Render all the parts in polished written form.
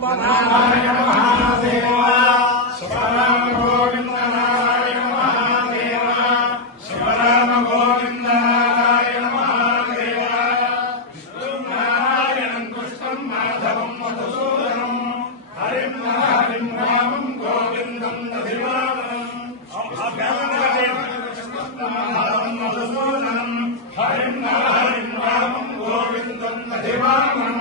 పద్మనాభాయ మహాదేవ శివరామ గోవింద నారాయణ మహాదేవ శివరామ గోవింద నారాయణ మహాదేవ విష్ణుం నారాయణం కృష్ణం మాధవం మధుసూదనం హరిం హరిం రామం గోవిందం దధివామనం మధుసూదనం హరిం హరిం రామం గోవిందం దధివామనం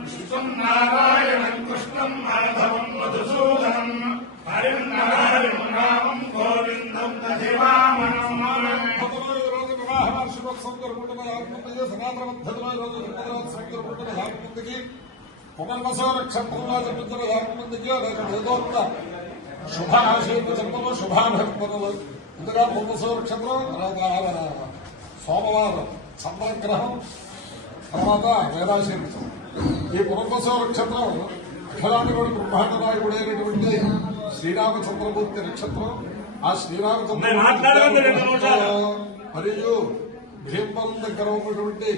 విష్ణుం నారాయణం కృష్ణం మాధవం మధుసూదనం హరిం హరిం రామం గోవిందం దధివామనం పునర్వసో నక్షత్రంలో జన్మించిన 50 మందికి ఏదోక్త శుభాశీర్వ జన్మలు శుభాభిర్మలు ముందుగా పునర్వసో నక్షత్రం తర్వాత సోమవారం చంద్రగ్రహం తర్వాత వేదాశీర్వచం. ఈ పునర్వసో నక్షత్రం అఖిలాండగుడి బ్రహ్మాండ నాయకుడైనటువంటి శ్రీరామచంద్రమూర్తి నక్షత్రం. ఆ శ్రీరామచంద్ర మరియు భీమవరం దగ్గర ఉన్నటువంటి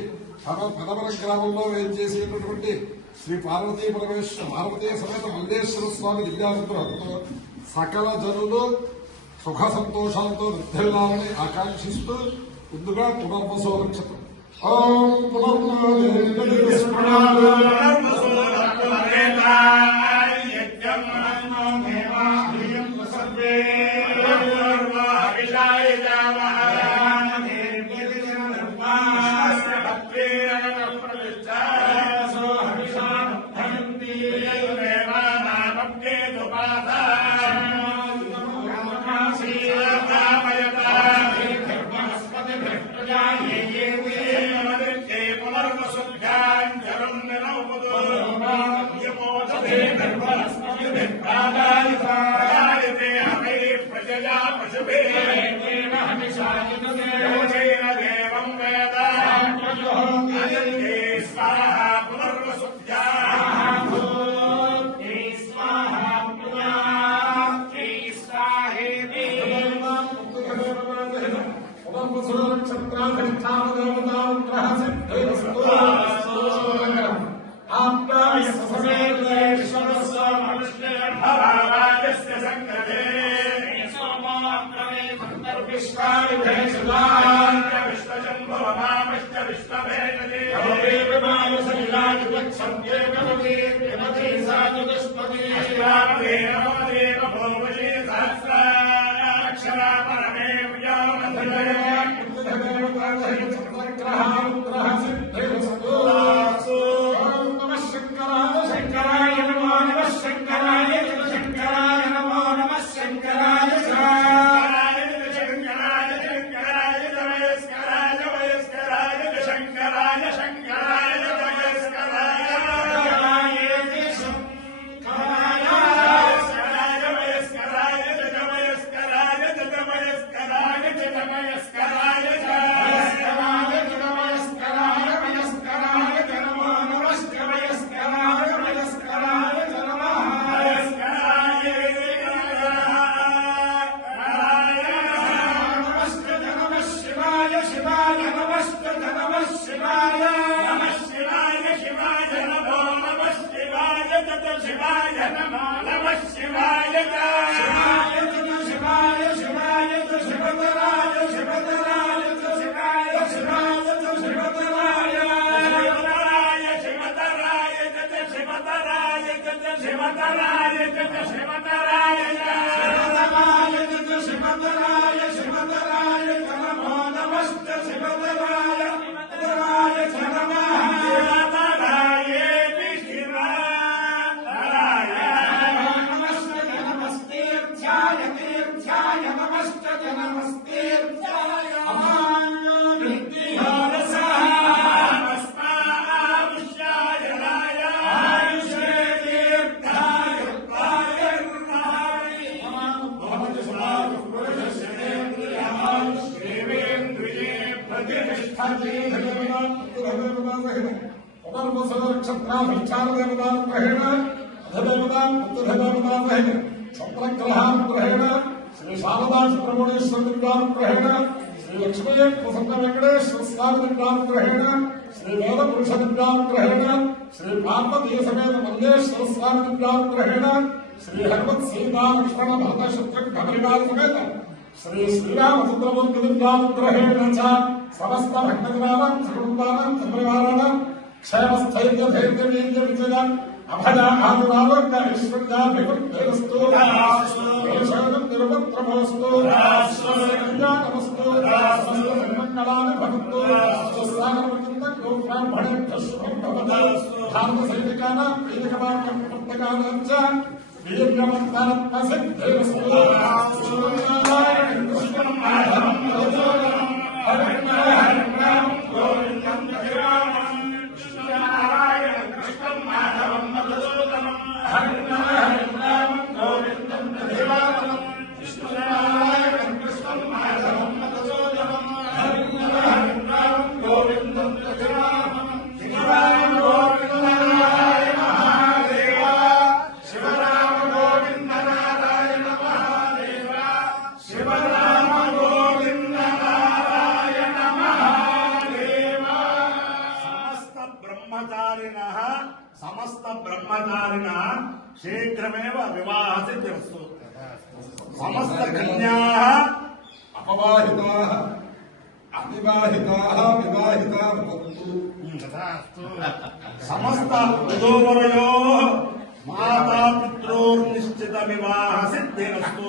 పదవరం గ్రామంలో ఏం చేసేటటువంటి శ్రీ పార్వతీ సమేత మల్లేశ్వర స్వామి దివ్యానుగ్రహంతో సకల జనులు సుఖ సంతోషాలతో వృద్ధిల్లాలని ఆకాంక్షిస్తూ ముందుగా పునర్వసో నక్షత్రం. ఓం చంద్రగ్రహానుగ్రహేణ శ్రీ శారదా సుబ్రహ్మణ్యేశ్వర దివ్యానుగ్రహేణ శ్రీ లక్ష్మీ ప్రసన్న వెంకటేశ్వర స్వామి దివ్యానుగ్రహేణ శ్రీ వేద పురుష విద్యాగ్రహేణ శ్రీ పార్వతీ సమేత మల్లేశ్వర స్వామి విద్యాగ్రహేణ శ్రీ హనుమత్ సీతా లక్ష్మణ భరత శత్రుఘ్న పరివార సమేత శ్రీ శ్రీరామచంద్రమూర్తి విద్యాగ్రహేణ చ సమస్త భక్తజనానాం సర్వకుటుంబానాం సపరివారాణాం క్షేమస్థైర్య ధైర్య వీర్య విజయ అభయ ఆయురారోగ్య ఐశ్వర్యాభివృద్ధిరస్తు దేశోదం నిరుపద్రవోస్తు కళ్యాణమస్తు సర్వమంగళాని భవంతు స్వాగతముచింతకు బ్రాహ్మణేభ్యః శుభం భవతు భారత సైనికానాం వైదికవాక్యం ప్రవర్తకానాం చ వీర్యవంతాత్మసిద్ధిరస్తు కృష్ణం మాధవం మధుసూదనం హరిం హరిం రామం గోవిందం శ్రీరామం కృష్ణనారాయణ కృష్ణం మాధవం మధుసూదనం హరిం హరిం రామం గోవిందం శ్రీరామం కృష్ణనారాయణ కృష్ణం మాధవం మధుసూదనం హరిం హరిం రామం గోవిందం శ్రీరామం శివరామ గోవింద నారాయణ మహాదేవ శివరామ గోవింద నారాయణ మహాదేవ శివరామ గోవింద నారాయణ మహాదేవ సమస్త బ్రహ్మచారిణః శీఘ్రమేవ వివాహ సిద్ధిరస్తు సమస్త కన్యాః అపవాహితాః అవివాహితాః వివాహితాః భవంతు సమస్త వధూవరయోః మాతాపితృర్నిశ్చిత వివాహ సిద్ధిరస్తు